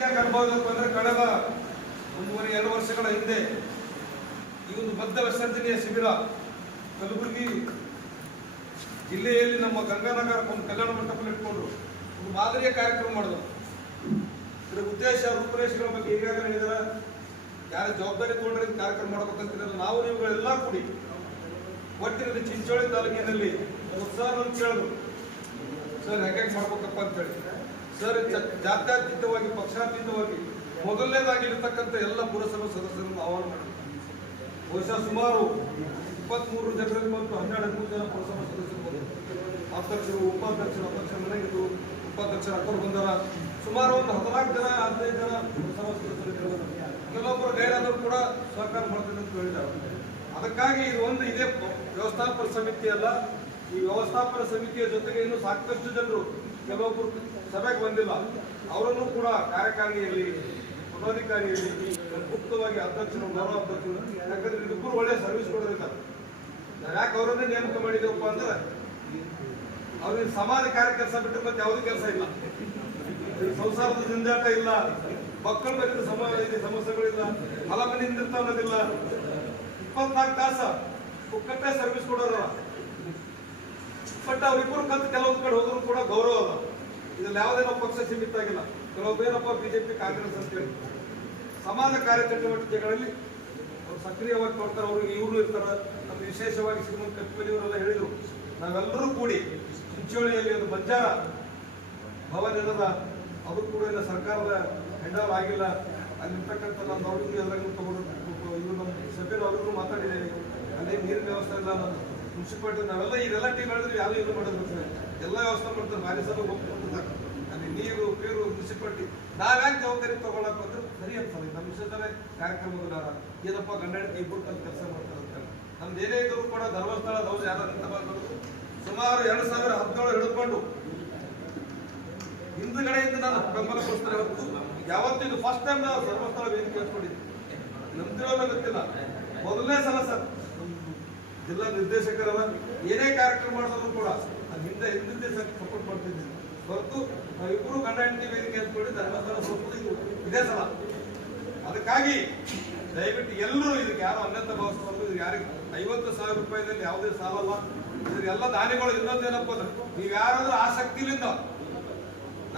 ಅನುಭವದಪ್ಪ ಅಂದ್ರೆ ಕಳೆದ 1.5-2 ವರ್ಷಗಳ ಹಿಂದೆ ಈ ಒಂದು ಮದ್ಯ ವಿಸರ್ಜನೆಯ ಶಿಬಿರ ಕಲಬುರಗಿ ಜಿಲ್ಲೆಯಲ್ಲಿ ನಮ್ಮ ಗಂಗಾನಗರ ಕಲ್ಯಾಣ ಮಂಟಪದಲ್ಲಿ ಇಟ್ಕೊಂಡ್ರು ಒಂದು ಮಾದರಿಯ ಕಾರ್ಯಕ್ರಮ ಮಾಡಿದ್ರು. ಇದರ ಉದ್ದೇಶ ರೂಪರೇಷೆಗಳ ಬಗ್ಗೆ ಈಗಾಗಲೇ ಹೇಳಿದಾರೆ. ಯಾರು ಜವಾಬ್ದಾರಿ ತಗೊಂಡ್ರೆ ಕಾರ್ಯಕ್ರಮ ಮಾಡಬೇಕಂತಿರಲ್ಲ. ನಾವು ನೀವುಗಳೆಲ್ಲ ಕೂಡಿ ಒಟ್ಟಿನಲ್ಲಿ ಚಿಂಚೋಳಿ ತಾಲೂಕಿನಲ್ಲಿ ಉತ್ಸಾಹ ಕೇಳಿದ್ರು, ಸರ್ ಹೇಗೆ ಮಾಡ್ಬೇಕಪ್ಪ ಅಂತ ಹೇಳಿ. ಸರ್ ಜಾತ್ಯತೀತವಾಗಿ ಪಕ್ಷಾತೀತವಾಗಿ ಮೊದಲನೇದಾಗಿ ಇರತಕ್ಕಂಥ ಎಲ್ಲ ಪುರಸಭಾ ಸದಸ್ಯರನ್ನು ಆಹ್ವಾನ ಮಾಡಿದ್ರು. ಬಹುಶಃ ಸುಮಾರು 23 ಜನರಲ್ಲಿ ಮತ್ತು 12-13 ಜನ ಪುರಸಭಾ ಸದಸ್ಯರು ಬಂದರು. ಅಧ್ಯಕ್ಷರು, ಉಪಾಧ್ಯಕ್ಷರು, ಅಧ್ಯಕ್ಷ ಮನೆಗಿದ್ದು ಉಪಾಧ್ಯಕ್ಷರ ಅಕ್ಕರು ಬಂದಾರ. ಸುಮಾರು ಒಂದು 14 ಜನ 15 ಜನ ಪುರಸಭಾ ಸದಸ್ಯರು. ಕೆಲವೊಬ್ಬರು ಗೈರಾದರೂ ಕೂಡ ಸಹಕಾರ ಮಾಡ್ತೀನಿ ಅಂತ ಹೇಳಿದ್ದಾರೆ. ಅದಕ್ಕಾಗಿ ಇದು ಒಂದು ಇದೇ ವ್ಯವಸ್ಥಾಪನ ಸಮಿತಿ ಅಲ್ಲ. ಈ ವ್ಯವಸ್ಥಾಪನ ಸಮಿತಿಯ ಜೊತೆಗೆ ಇನ್ನು ಸಾಕಷ್ಟು ಜನರು ಕೆಲವೊಬ್ಬರು ಸಭೆಗೆ ಬಂದಿಲ್ಲ. ಅವರನ್ನು ಕೂಡ ಕಾರ್ಯಕಾರಿಣಿಯಲ್ಲಿ ಪದಾಧಿಕಾರಿಯಲ್ಲಿ ಗುಪ್ತವಾಗಿ ಅಧ್ಯಕ್ಷರು, ಗೌರವ ಅಧ್ಯಕ್ಷರು, ಯಾಕಂದ್ರೆ ಇದಕ್ಕೂ ಒಳ್ಳೆ ಸರ್ವಿಸ್ ಕೊಡೋದಿದ್ದಾರೆ. ಯಾಕೆ ಅವರನ್ನೇ ನೇಮಕ ಮಾಡಿದೇವಪ್ಪ ಅಂದ್ರೆ ಅವ್ರಿಗೆ ಸಮಾಜ ಕಾರ್ಯ ಕೆಲಸ ಬಿಟ್ಟರೆ ಮತ್ತೆ ಯಾವುದೇ ಕೆಲಸ ಇಲ್ಲ. ಸಂಸಾರದ ಜಂಜಾಟ ಇಲ್ಲ, ಮಕ್ಕಳ ಬಗ್ಗೆ ಸಮಸ್ಯೆಗಳಿಲ್ಲ, ಹೊಲ ಮನೆ ಹಿಂದಿರ್ತ ಅನ್ನೋದಿಲ್ಲ. 24 ತಾಸು ಒಕ್ಕಟ್ಟೆ ಸರ್ವಿಸ್ ಕೊಡೋರ. ಬಟ್ ಅವ್ರಿಬ್ಬರು ಕಲ್ತು ಕೆಲವೊಂದು ಕಡೆ ಹೋದ್ರು ಕೂಡ ಗೌರವ ಅಲ್ಲ. ಇದ್ರಲ್ಲಿ ಯಾವುದೇನೋ ಪಕ್ಷ ಸೀಮಿತ ಆಗಿಲ್ಲ. ಕೆಲವೊಬ್ಬೇನಪ್ಪ ಬಿಜೆಪಿ, ಕಾಂಗ್ರೆಸ್ ಅಂತ ಹೇಳಿ ಸಮಾಜ ಕಾರ್ಯಚಟುವಟಿಕೆಗಳಲ್ಲಿ ಅವ್ರು ಸಕ್ರಿಯವಾಗಿ ಕೊಡ್ತಾರೆ. ಅವ್ರಿಗೆ ಇವರು ಇರ್ತಾರೆ. ಅದು ವಿಶೇಷವಾಗಿ ಶ್ರೀಮಂತ ಕಪ್ಪಿಯವರೆಲ್ಲ ಹೇಳಿದ್ರು, ನಾವೆಲ್ಲರೂ ಕೂಡಿ ಚಿಂಚೋಳಿಯಲ್ಲಿ ಒಂದು ಬಂಜಾರ ಭವನ ಇರದ, ಅದು ಕೂಡ ಇಲ್ಲ, ಸರ್ಕಾರದ ಹೆಂಡರ್ ಆಗಿಲ್ಲ. ಅಲ್ಲಿರ್ತಕ್ಕಂಥ ನಮ್ಮ ಅವ್ರಿಗೆ ಎಲ್ಲರಿಗೂ ತಗೊಂಡು ಇವರು ನಮ್ಮ ಸಭೆಯಲ್ಲಿ ಅವ್ರಿಗೂ ಮಾತಾಡಿದ್ದೇವೆ. ಅಲ್ಲಿ ನೀರಿನ ವ್ಯವಸ್ಥೆ ಇಲ್ಲ, ನಮ್ಮ ಮುನ್ಸಿಪಾಲಿಟಿ ನಾವೆಲ್ಲ ಇದೆಲ್ಲ ಟೀಮ್ ಮಾಡಿದ್ರೆ ಯಾರು ಇದು ಮಾಡೋದು ಎಲ್ಲ ವ್ಯವಸ್ಥೆ ಮಾಡ್ತಾರೆ. ಭಾರಿ ಸಭೆ ಹೋಗ್ತಿರ್ತಾರೆ. ಅಲ್ಲಿ ನೀರು ಪೀರು ಮುನ್ಸಿಪಾಲಿಟಿ ನಾವ್ಯಾಕೆ ಜವಾಬ್ದಾರಿ ತಗೊಳಕ್ ಬಂದ್ರೆ ಸರಿ ಅನ್ಸಲ್ಲ. ನಮ್ಮ ವಿಷಯದಲ್ಲೇ ಕಾರ್ಯಕ್ರಮಗಳ ಏನಪ್ಪ ಗಂಡ ಹೆಂಡತಿ ಇಬ್ಬರು ಕಲ್ ಕೆಲಸ ಮಾಡ್ತಾರೆ ಅಂತ. ನಮ್ದು ಏನೇ ಇದ್ರು ಕೂಡ ಧರ್ಮಸ್ಥಳ ದೌಜ ಯಾರು ಸುಮಾರು 2017 ಹಿಡಿದುಕೊಂಡು ಹಿಂದುಗಡೆಯಿಂದ ನಾನು ಬೆಂಬಲ ಕೊಡ್ತಾರೆ. ಹೊರತು ಯಾವತ್ತೂ ಇದು ಫಸ್ಟ್ ಟೈಮ್ ನಾವು ಧರ್ಮಸ್ಥಳ ವೇದಿಕೆ ಹಚ್ಕೊಂಡಿದ್ವಿ. ನಮ್ದಿರೋಲ್ಲ ಗೊತ್ತಿಲ್ಲ, ಮೊದಲನೇ ಸಲ ಸರ್. ಜಿಲ್ಲಾ ನಿರ್ದೇಶಕರಲ್ಲ ಏನೇ ಕಾರ್ಯಕ್ರಮ ಮಾಡಿದ್ರು ಕೂಡ ಅದು ಹಿಂದೆ ಸಪೋರ್ಟ್ ಮಾಡ್ತಿದ್ವಿ. ಹೊರತು ನಾವಿಬ್ಬರು ಗಂಡ ಹೆಂಡತಿ ವೇದಿಕೆ ಹಚ್ಕೊಂಡು ಧರ್ಮಸ್ಥಳ ಹೋಗ್ತಿದ್ದು ಇದೇ ಸಲ. ಅದಕ್ಕಾಗಿ ದಯವಿಟ್ಟು ಎಲ್ಲರೂ ಇದಕ್ಕೆ ಯಾರು ಅನ್ಯತ ಭಾವಿಸಬಾರ್ದು. ಇದು ಯಾರಿಗೆ 50,000 ರೂಪಾಯಿದಲ್ಲಿ ಯಾವುದೇ ಸಾಲಲ್ಲ. ಇದ್ರ ಎಲ್ಲ ದಾನಿಗಳು ಇನ್ನೊಂದೇನಪ್ಪ ಅಂದ್ರೆ ನೀವು ಯಾರಾದ್ರೂ ಆಸಕ್ತಿಲಿಂದ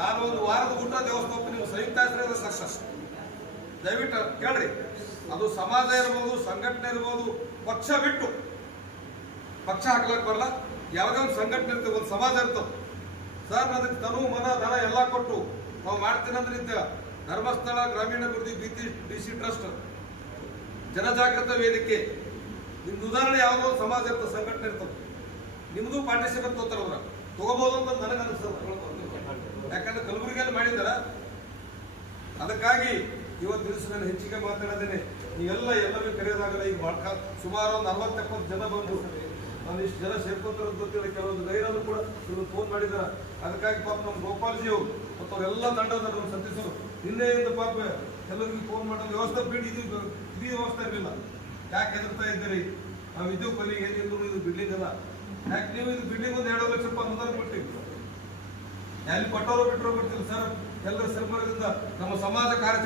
ನಾನು ಒಂದು ವಾರದ ಊಟ ದೇವಸ್ಥಾನ ನೀವು ಸಂಯುಕ್ತ ಆಶ್ರಯದ ದಯವಿಟ್ಟು ಕೇಳ್ರಿ. ಅದು ಸಮಾಜ ಇರ್ಬೋದು, ಸಂಘಟನೆ ಇರ್ಬೋದು, ಪಕ್ಷ ಬಿಟ್ಟು ಪಕ್ಷ ಹಾಕ್ಲಕ್ ಬರಲ್ಲ. ಯಾವುದೇ ಒಂದು ಸಂಘಟನೆ ಇರ್ತದೆ, ಒಂದು ಸಮಾಜ ಇರ್ತದೆ. ಸರ್ ಅದಕ್ಕೆ ತನು ಮನ ಧನ ಎಲ್ಲ ಕೊಟ್ಟು ನಾವು ಮಾಡ್ತೀನಂದ್ರೆ ನಿಂತ ಧರ್ಮಸ್ಥಳ ಗ್ರಾಮೀಣಾಭಿವೃದ್ಧಿ BC ಟ್ರಸ್ಟ್, ಜನಜಾಗೃತ ವೇದಿಕೆ, ನಿಮ್ದು ಉದಾಹರಣೆ ಯಾವುದೋ ಒಂದು ಸಮಾಜ ಇರ್ತದೆ, ಸಂಘಟನೆ ಇರ್ತದೆ, ನಿಮ್ದು ಪಾರ್ಟಿಸಿಪೇಟ್ ತಗೋತಾರ. ಅವ್ರ ತಗೋಬಹುದು ಅಂತ ನನಗೆ ಅನಿಸ್ತದೆ. ಯಾಕಂದ್ರೆ ಕಲಬುರಗಿಯಲ್ಲಿ ಮಾಡಿದಾರ. ಅದಕ್ಕಾಗಿ ಇವತ್ತು ದಿವಸ ನಾನು ಹೆಚ್ಚಿಗೆ ಮಾತಾಡೋದೇನೆ. ನೀವೆಲ್ಲ ಎಲ್ಲರಿಗೂ ಕರೆಯೋದಾಗಲ್ಲ. ಈಗ ಸುಮಾರು ಒಂದು 60-70 ಜನ ಬಂದು ನಾನು ಇಷ್ಟು ಜನ ಸೇರ್ಕೊತಾರೆ ಅಂತ ಗೊತ್ತಿಲ್ಲ. ಕೆಲವೊಂದು ಗೈರಾದ್ರು ಕೂಡ ಇವತ್ತು ಫೋನ್ ಮಾಡಿದಾರ. ಅದಕ್ಕಾಗಿ ಪಾಪ ನಮ್ಮ ಗೋಪಾಲ್ಜಿ ಅವರು ಮತ್ತು ಅವರೆಲ್ಲ ತಂಡದ ನಮ್ಮ ಸದಸ್ಯರು ನಿನ್ನೆಯಿಂದ ಪಾಪ ಕೆಲವರಿಗೆ ಫೋನ್ ಮಾಡೋ ವ್ಯವಸ್ಥೆ ಬಿಡಿ. ಇದು ವ್ಯವಸ್ಥೆ ಇರಲಿಲ್ಲ. ಯಾಕೆ ಹೆದರ್ತಾ ಇದ್ದೀರಿ? ನಾವು ಇದ್ದೀವಿ ಕೊನೆಗೆ ಏನಿದ್ರು ಇದು ಬಿಡ್ಲಿಂಗ್ ಅಲ್ಲ. ಯಾಕೆ ನೀವು ಇದು ಬಿಡ್ಲಿಂಗ್ ಒಂದು 2 ಲಕ್ಷ ರೂಪಾಯಿ ಅನುದಾನ ಕೊಟ್ಟಿವಿ. ಎಲ್ಲಿ ಕೊಟ್ಟವರು ಬಿಟ್ಟರು ಗೊತ್ತಿಲ್ಲ ಸರ್. ಎಲ್ಲರ ಸರ್ಕಾರದಿಂದ ನಮ್ಮ ಸಮಾಜ ಕಾರ್ಯ